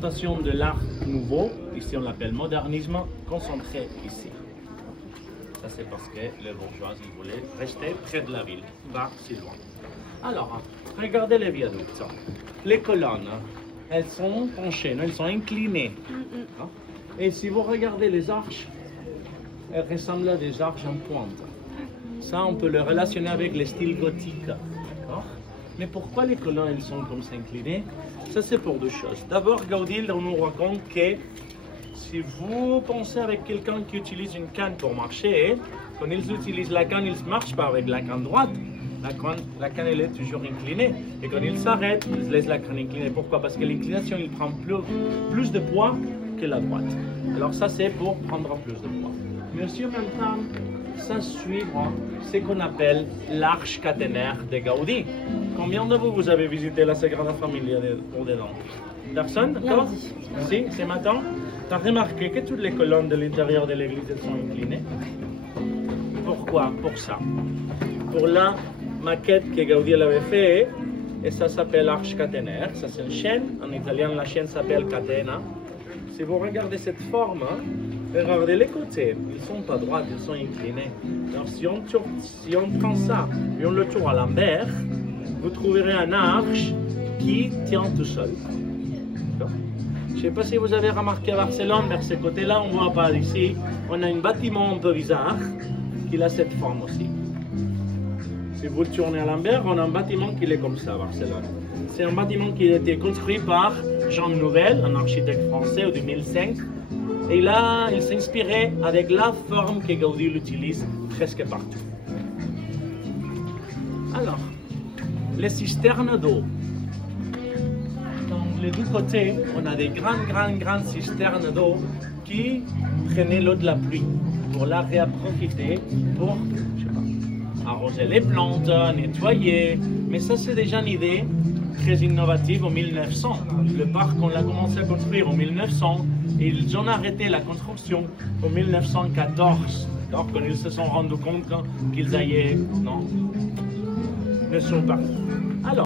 Station de l'art nouveau, ici on l'appelle modernisme, concentré ici. Ça c'est parce que les bourgeois ils voulaient rester près de la ville, pas si loin. Alors, regardez les viaducs. Les colonnes, elles sont penchées, elles sont inclinées. Et si vous regardez les arches, elles ressemblent à des arches en pointe. Ça, on peut le relationner avec le style gothique. D'accord? Mais pourquoi les colonnes elles sont comme ça inclinées? Ça, c'est pour deux choses. D'abord, Gaudí nous raconte que si vous pensez avec quelqu'un qui utilise une canne pour marcher, quand ils utilisent la canne, ils ne marchent pas avec la canne droite. La canne elle est toujours inclinée. Et quand ils s'arrêtent, ils laissent la canne inclinée. Pourquoi? Parce que l'inclination, il prend plus de poids que la droite. Alors ça, c'est pour prendre plus de poids. Mais aussi en même temps, ça suivra ce qu'on appelle l'arche caténaire de Gaudí. Combien de vous avez visité la Sagrada Familia au dedans? Personne? D'accord? Si, ce matin, tu as remarqué que toutes les colonnes de l'intérieur de l'église sont inclinées. Pourquoi? Pour ça. Pour la maquette que Gaudí avait faite, et ça s'appelle arche caténaire. Ça c'est une chaîne. En italien, la chaîne s'appelle catena. Si vous regardez cette forme, regardez les côtés. Ils ne sont pas droits, ils sont inclinés. Alors si on prend ça et on le tourne à l'envers, vous trouverez un arche qui tient tout seul. Je ne sais pas si vous avez remarqué à Barcelone, vers ce côté-là, on ne voit pas ici, on a un bâtiment un peu bizarre qui a cette forme aussi. Si vous tournez à l'envers, on a un bâtiment qui est comme ça à Barcelone. C'est un bâtiment qui a été construit par Jean Nouvel, un architecte français en 2005. Et là, il s'inspirait avec la forme que Gaudí utilise presque partout. Alors, les cisternes d'eau. Dans les deux côtés, on a des grandes cisternes d'eau qui prenaient l'eau de la pluie pour la réapprofiter pour, je sais pas, arroser les plantes, nettoyer. Mais ça, c'est déjà une idée très innovative en 1900. Le parc, on l'a commencé à construire en 1900 et ils ont arrêté la construction en 1914. Quand ils se sont rendus compte qu'ils ne sont pas.